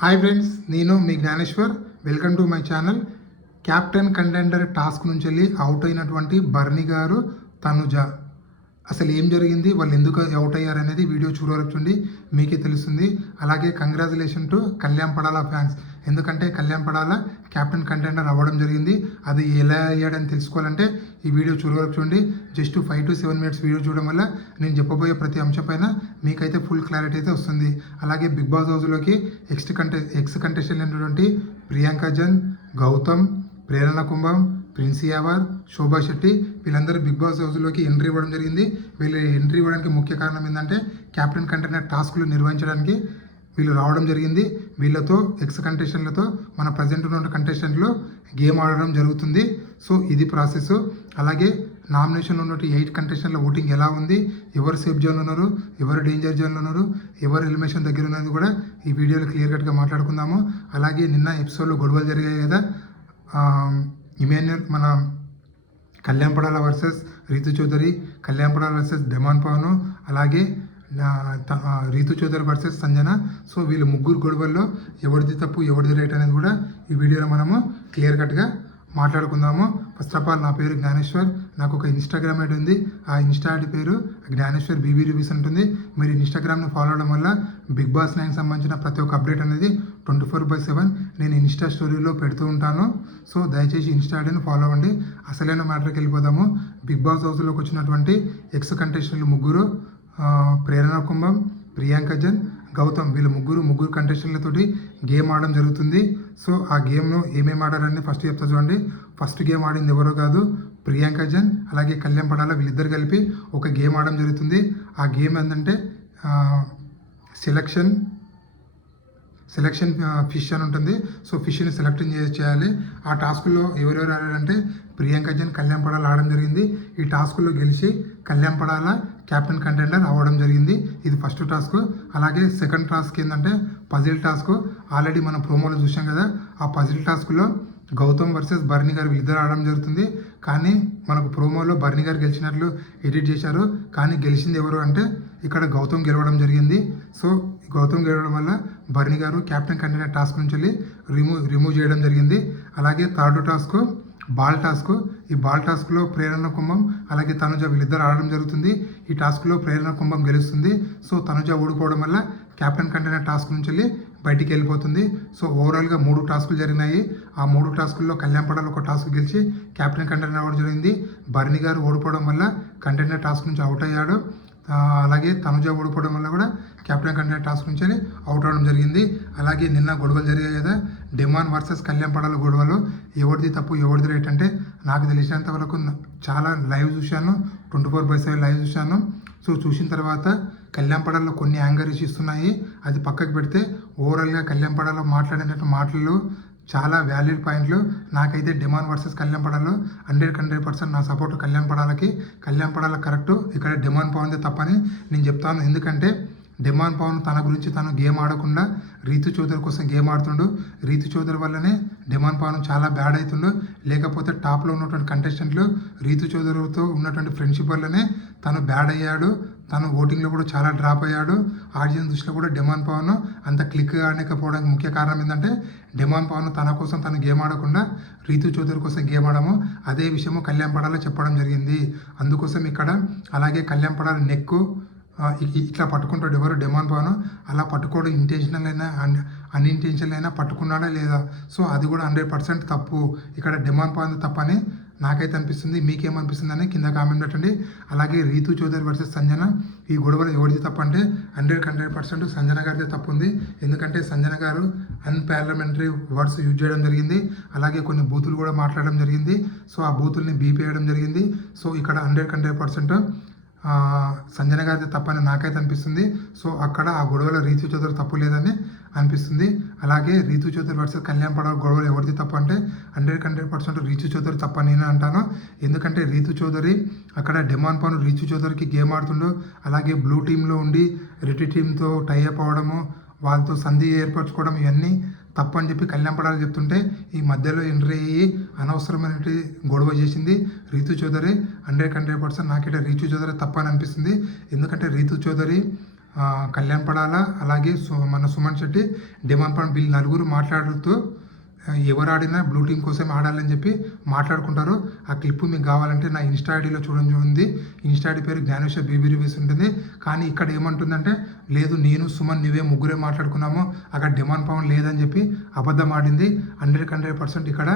Hi friends, నేను మీ Gnaneshwar. Welcome to my channel. Captain contender task నుంచి వెళ్ళి అవుట్ అయినటువంటి బర్ని గారు, తనుజ, అసలు ఏం జరిగింది, వాళ్ళు ఎందుకు అవుట్ అయ్యారు అనేది వీడియో చూడవచ్చుండి మీకే తెలుస్తుంది. అలాగే congratulation to Kalyan Padala fans, ఎందుకంటే కళ్యాణ్ పడాల క్యాప్టెన్ కంటెండర్ అవ్వడం జరిగింది. అది ఎలా అయ్యాడని తెలుసుకోవాలంటే ఈ వీడియో చూడవచ్చుండి. జస్ట్ 5 to 7 minutes వీడియో చూడడం వల్ల నేను చెప్పబోయే ప్రతి అంశం పైన మీకైతే ఫుల్ క్లారిటీ అయితే వస్తుంది. అలాగే బిగ్ బాస్ హౌస్లోకి ఎక్స్ కంటెస్టెంట్ అయినటువంటి ప్రియాంక జన్, గౌతమ్, ప్రేరణ కుంభం, ప్రిన్స్ యావర్, శోభా శెట్టి, వీళ్ళందరూ బిగ్ బాస్ హౌస్లోకి ఎంట్రీ ఇవ్వడం జరిగింది. వీళ్ళు ఎంట్రీ ఇవ్వడానికి ముఖ్య కారణం ఏంటంటే క్యాప్టెన్ కంటెండర్ టాస్క్లు నిర్వహించడానికి వీళ్ళు రావడం జరిగింది. వీళ్ళతో ఎక్స్ కంటెస్టెంట్లతో మన ప్రజెంట్ ఉన్న కంటెస్టెంట్లు గేమ్ ఆడడం జరుగుతుంది. సో ఇది ప్రాసెస్. అలాగే నామినేషన్లో ఉన్న 8 కంటెస్టెంట్ల ఓటింగ్ ఎలా ఉంది, ఎవరు సేఫ్ జోన్లో ఉన్నారు, ఎవరు డేంజర్ జోన్లో ఉన్నారు, ఎవరు ఎలిమినేషన్ దగ్గర ఉన్నది కూడా ఈ వీడియోలో క్లియర్ కట్గా మాట్లాడుకుందాము. అలాగే నిన్న ఎపిసోడ్లో గొడవలు జరిగాయి కదా, ఇమాన్యుల్ మన Kalyan Padala versus Rithu Chowdary, Kalyan Padala versus demon Pavan, అలాగే రీతు చౌదరి వర్సెస్ సంజన. సో వీళ్ళు ముగ్గురు గొడవల్లో ఎవరిది తప్పు ఎవరిది రైట్ అనేది కూడా ఈ వీడియోలో మనము క్లియర్ కట్గా మాట్లాడుకుందాము. ఫస్ట్ ఆఫ్ ఆల్, నా పేరు జ్ఞానేశ్వర్. నాకు ఒక ఇన్స్టాగ్రామ్ ఐడి ఉంది. ఆ ఇన్స్టా ఐడి పేరు జ్ఞానేశ్వర్ బీబీ రివ్యూస్ ఉంటుంది. మీరు ఇన్స్టాగ్రామ్ని ఫాలో అవడం వల్ల బిగ్ బాస్ 9 సంబంధించిన ప్రతి ఒక్క అప్డేట్ అనేది 24/7 నేను ఇన్స్టా స్టోరీలో పెడుతూ ఉంటాను. సో దయచేసి ఇన్స్టా ఐడిని ఫాలో అవ్వండి. అసలైన మ్యాటర్కి వెళ్ళిపోదాము. బిగ్ బాస్ హౌస్లోకి వచ్చినటువంటి ఎక్స్ కంటెస్టెంట్లు ముగ్గురు, ప్రేరణ కుంభం, ప్రియాంక జన్, గౌతమ్, వీళ్ళు ముగ్గురు కంటెస్టెంట్లతోటి గేమ్ ఆడడం జరుగుతుంది. సో ఆ గేమ్లో ఏమేమి ఆడారని ఫస్ట్ చెప్తా చూడండి. ఫస్ట్ గేమ్ ఆడింది ఎవరో కాదు, ప్రియాంక జన్ అలాగే కళ్యాణ్ పడాల, వీళ్ళిద్దరు కలిపి ఒక గేమ్ ఆడడం జరుగుతుంది. ఆ గేమ్ ఏంటంటే సెలక్షన్ ఫిష్ అని ఉంటుంది. సో ఫిష్ని సెలెక్ట్ చేయాలి. ఆ టాస్క్లో ఎవరెవరు ఆడారంటే ప్రియాంక జన్, కళ్యాణ్ పడాల ఆడడం జరిగింది. ఈ టాస్క్లో గెలిచి కళ్యాణ్ పడాల క్యాప్టెన్ కంటెండర్ అవ్వడం జరిగింది. ఇది ఫస్ట్ టాస్క్. అలాగే సెకండ్ టాస్క్ ఏంటంటే పజిల్ టాస్క్. ఆల్రెడీ మనం ప్రోమోలో చూసాం కదా, ఆ పజిల్ టాస్క్లో గౌతమ్ వర్సెస్ బర్ని గారు వీళ్ళిద్దరు ఆడడం జరుగుతుంది. కానీ మనకు ప్రోమోలో బర్ని గారు గెలిచినట్లు ఎడిట్ చేశారు. కానీ గెలిచింది ఎవరు అంటే ఇక్కడ గౌతమ్ గెలవడం జరిగింది. సో గౌతమ్ గెలవడం వల్ల బర్ని గారు క్యాప్టెన్ కంటెండర్ టాస్క్ నుంచి వెళ్ళి రిమూవ్ చేయడం జరిగింది. అలాగే థర్డ్ టాస్క్ బాల్ టాస్క్. ఈ బాల్ టాస్క్లో ప్రేరణ కుంభం అలాగే తనుజ వీళ్ళిద్దరు ఆడడం జరుగుతుంది. ఈ టాస్క్లో ప్రేరణ కుంభం గెలుస్తుంది. సో తనుజ ఓడిపోవడం వల్ల క్యాప్టెన్ కంటెండర్ టాస్క్ నుంచి వెళ్ళి బయటికి వెళ్ళిపోతుంది. సో ఓవరాల్గా 3 టాస్కులు జరిగినాయి. ఆ 3 టాస్కుల్లో కళ్యాణ్ పడాల ఒక టాస్క్ గెలిచి క్యాప్టెన్ కంటెండర్ అవ్వడం జరిగింది. బర్ని గారు ఓడిపోవడం వల్ల కంటెండర్ టాస్క్ నుంచి అవుట్ అయ్యాడు. అలాగే తనుజ ఓడిపోవడం వల్ల కూడా క్యాప్టెన్ కంటెండర్ టాస్క్ నుంచి అవుట్ అవడం జరిగింది. అలాగే నిన్న గొడవలు జరిగాయి కదా, డెమాన్ వర్సెస్ కళ్యాణ్ పడాల గొడవలు ఎవరిది తప్పు ఎవరిది రైట్ అంటే నాకు తెలిసినంత వరకు చాలా లైవ్ చూశాను, 24/7 లైవ్ చూశాను. సో చూసిన తర్వాత కళ్యాణ్ పడాలలో కొన్ని యాంగర్ ఇష్యూస్ ఉన్నాయి. అది పక్కకు పెడితే ఓవరాల్గా కళ్యాణ్ పడాలో మాట్లాడినట్టు మాటలు చాలా వ్యాలిడ్ పాయింట్లు. నాకైతే డెమాన్ వర్సెస్ కళ్యాణ్ పడాలో 100% నా సపోర్ట్ కళ్యాణ్ పడాల కరెక్టు. ఇక్కడ డెమాన్ పవన్దే తప్పని నేను చెప్తాను. ఎందుకంటే డెమాన్ పవన్ తన గురించి తను గేమ్ ఆడకుండా రీతు చౌదరి కోసం గేమ్ ఆడుతుండు. రీతు చౌదరి వల్లనే డెమాన్ పవన్ చాలా బ్యాడ్ అవుతుండు. లేకపోతే టాప్లో ఉన్నటువంటి కంటెస్టెంట్లు రీతు చౌదరితో ఉన్నటువంటి ఫ్రెండ్షిప్ వల్లనే తను బ్యాడ్ అయ్యాడు. తను ఓటింగ్లో కూడా చాలా డ్రాప్ అయ్యాడు. ఆడియన్స్ దృష్టిలో కూడా డెమాన్ పవన్ అంత క్లిక్ ఆడకపోవడానికి ముఖ్య కారణం ఏంటంటే డెమాన్ పవన్ తన కోసం తను గేమ్ ఆడకుండా రీతు చౌదరి కోసం గేమ్ ఆడము. అదే విషయము కళ్యాణ్ పడాల చెప్పడం జరిగింది. అందుకోసం ఇక్కడ అలాగే కళ్యాణ్ పడాల నెక్కు ఇట్లా పట్టుకుంటాడు ఎవరు, డెమాన్ పవన్. అలా పట్టుకోవడం ఇంటెన్షనల్ అయినా అన్ఇంటెన్షనల్ అయినా పట్టుకున్నాడా లేదా, సో అది కూడా 100% తప్పు. ఇక్కడ డెమాన్ పవన్ తప్పని నాకైతే అనిపిస్తుంది. మీకేమనిపిస్తుంది అని కింద కామెంట్ పెట్టండి. అలాగే రీతు చౌదరి వర్సెస్ సంజన, ఈ గొడవలు ఎవరిది తప్పు అంటే 100% సంజన గారిదే తప్పు ఉంది. ఎందుకంటే సంజన గారు అన్పార్లమెంటరీ వర్డ్స్ యూజ్ చేయడం జరిగింది. అలాగే కొన్ని బూతులు కూడా మాట్లాడడం జరిగింది. సో ఆ బూతుల్ని బీపీ వేయడం జరిగింది. సో ఇక్కడ 100% సంజన గారిది తప్పని నాకైతే అనిపిస్తుంది. సో అక్కడ ఆ గొడవలో రీతు చౌదరి తప్పు లేదని అనిపిస్తుంది. అలాగే రీతు చౌదరి వర్సెస్ కళ్యాణ్ పడాల గొడవలు ఎవరిది తప్పు అంటే 100% రీతు చౌదరి తప్ప నేను అంటాను. ఎందుకంటే రీతు చౌదరి అక్కడ డెమాన్ పవన్ రీతు చౌదరికి గేమ్ ఆడుతుండు. అలాగే బ్లూ టీంలో ఉండి రెడ్ టీంతో టైఅప్ అవ్వడము, వాళ్ళతో సంధి ఏర్పరచుకోవడం ఇవన్నీ తప్పని చెప్పి కళ్యాణ్ పడాలి చెప్తుంటే ఈ మధ్యలో ఎంట్రీ అయ్యి అనవసరమైన గొడవ చేసింది రీతు చౌదరి. 100% నాకైతే రీతు చౌదరి తప్పని అనిపిస్తుంది. ఎందుకంటే రీతు చౌదరి కళ్యాణ్ పడాల అలాగే మన సుమన్ శెట్టి, డిమాండ్ పాండ్ వీళ్ళు నలుగురు మాట్లాడుతూ ఎవరు ఆడినా బ్లూ టీం కోసం ఆడాలని చెప్పి మాట్లాడుకుంటారు. ఆ క్లిప్ మీకు కావాలంటే నా ఇన్స్టా ఐడిలో చూడండి. ఇన్స్టా ఐడి పేరు జ్ఞానేశ్వర్ బీబీ రివ్యూస్ ఉంటుంది. కానీ ఇక్కడ ఏమంటుందంటే లేదు నేను సుమన్ నువ్వే ముగ్గురే మాట్లాడుకున్నాము, అక్కడ డిమాండ్ పవన్ లేదని చెప్పి అబద్ధం ఆడింది. 100% ఇక్కడ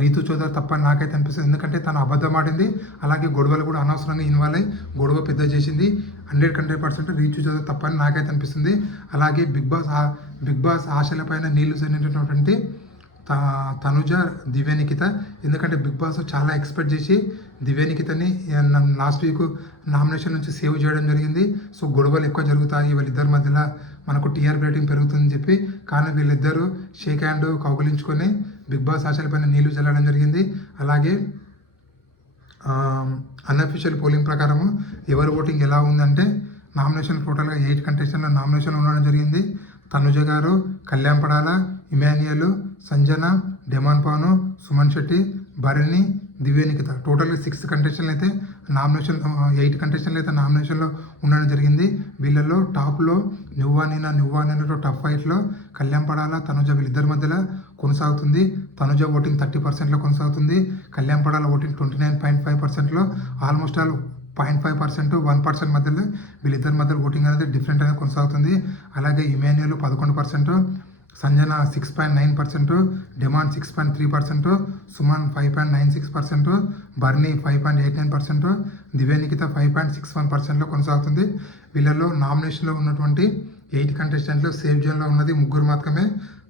రీతు చౌదరి తప్ప నాకైతే అనిపిస్తుంది. ఎందుకంటే తను అబద్ధం ఆడింది, అలాగే గొడవలు కూడా అనవసరంగా ఇన్వాల్వ్ అయ్యి గొడవ పెద్ద చేసింది. 100% రీతు చౌదరి తప్ప అని నాకైతే అనిపిస్తుంది. అలాగే బిగ్ బాస్ ఆశలపైన నీళ్లు చల్లినటువంటి తనుజ, దివ్యనిఖిత, ఎందుకంటే బిగ్ బాస్ చాలా ఎక్స్పెక్ట్ చేసి దివ్యనిఖితని లాస్ట్ వీక్ నామినేషన్ నుంచి సేవ్ చేయడం జరిగింది. సో గొడవలు ఎక్కువ జరుగుతాయి వీళ్ళిద్దరి మధ్యలో, మనకు టీఆర్పీ రేటింగ్ పెరుగుతుందని చెప్పి. కానీ వీళ్ళిద్దరూ షేక్ హ్యాండ్ కౌగులించుకొని బిగ్ బాస్ ఆశలపైన నీళ్లు చల్లడం జరిగింది. అలాగే అన్అఫీషియల్ పోలింగ్ ప్రకారము ఎవరి ఓటింగ్ ఎలా ఉందంటే నామినేషన్ టోటల్గా 8 కంటెస్టెంట్ల నామినేషన్ ఉండడం జరిగింది. తనుజ గారు, కళ్యాణ్ పడాల, ఇమాన్యుయల్, సంజన, డిమాండ్ పాను, సుమన్ శెట్టి, భరణి, దివ్యనిఖిత టోటల్గా 6 కంటెస్టెంట్లు అయితే నామినేషన్ 8 కంటెస్టెంట్లు అయితే నామినేషన్లో ఉండడం జరిగింది. వీళ్ళలో టాప్లో నువ్వా నేనో టఫ్ ఫైట్లో కళ్యాణ్ పడాల, తనుజ వీళ్ళిద్దరి మధ్యలో కొనసాగుతుంది. తనుజ ఓటింగ్ 30%లో కొనసాగుతుంది. కళ్యాణ్ పడాల ఓటింగ్ 29.5%లో, ఆల్మోస్ట్ ఆల్ 0.5%, 1% మధ్యలో వీళ్ళిద్దరి మధ్యలో ఓటింగ్ అనేది డిఫరెంట్ అనేది కొనసాగుతుంది. అలాగే ఇమాన్యుయల్ 11%, సంజన 6.9%, డిమాండ్ 6.3%, సుమన్ 5.96%, బర్నీ 5.89%, దివ్యనిఖిత 5.61%లో కొనసాగుతుంది. వీళ్ళలో నామినేషన్లో ఉన్నటువంటి 8 కంటెస్టెంట్లు సేఫ్ జోన్లో ఉన్నది 3 మాత్రమే.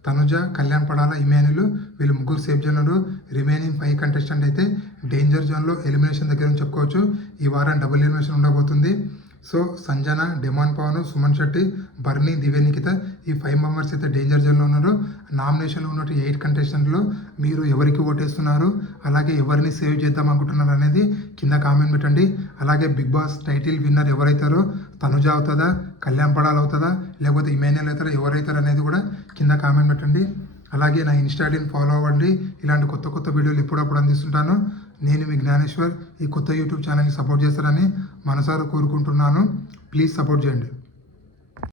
తనుజ, కళ్యాణ్ పడాల, ఇమాన్యుయల్ వీళ్ళు 3 సేఫ్ జోన్లో. రిమైనింగ్ 5 కంటెస్టెంట్ అయితే డేంజర్ జోన్లో ఎలిమినేషన్ దగ్గర నుంచి చెప్పుకోవచ్చు. ఈ వారం డబుల్ ఎలిమినేషన్ ఉండబోతుంది. సో సంజన, డిమాండ్ పవన్, సుమన్ శెట్టి, బర్నీ, దివ్యనిఖిత ఈ 5 మెంబర్స్ అయితే డేంజర్ జోన్లో ఉన్నారు. నామినేషన్లో ఉన్నట్టు 8 కంటెస్టెంట్లో మీరు ఎవరికి ఓటేస్తున్నారు, అలాగే ఎవరిని సేవ్ చేద్దాం అనుకుంటున్నారు అనేది కింద కామెంట్ పెట్టండి. అలాగే బిగ్ బాస్ టైటిల్ విన్నర్ ఎవరైతారో తనుజ అవుతుందా, కళ్యాణ్ పడాల్ అవుతుందా, లేకపోతే ఇమాన్యుయల్ అవుతారా, ఎవరైతారు అనేది కూడా కింద కామెంట్ పెట్టండి. అలాగే నా ఇన్స్టా ఐడిని ఫాలో అవ్వండి. ఇలాంటి కొత్త వీడియోలు ఎప్పుడప్పుడు అందిస్తుంటాను. నేను మీ జ్ఞానేశ్వర్. ఈ కొత్త యూట్యూబ్ ఛానల్ని సపోర్ట్ చేస్తారని మనసారా కోరుకుంటున్నాను. ప్లీజ్ సపోర్ట్ చేయండి.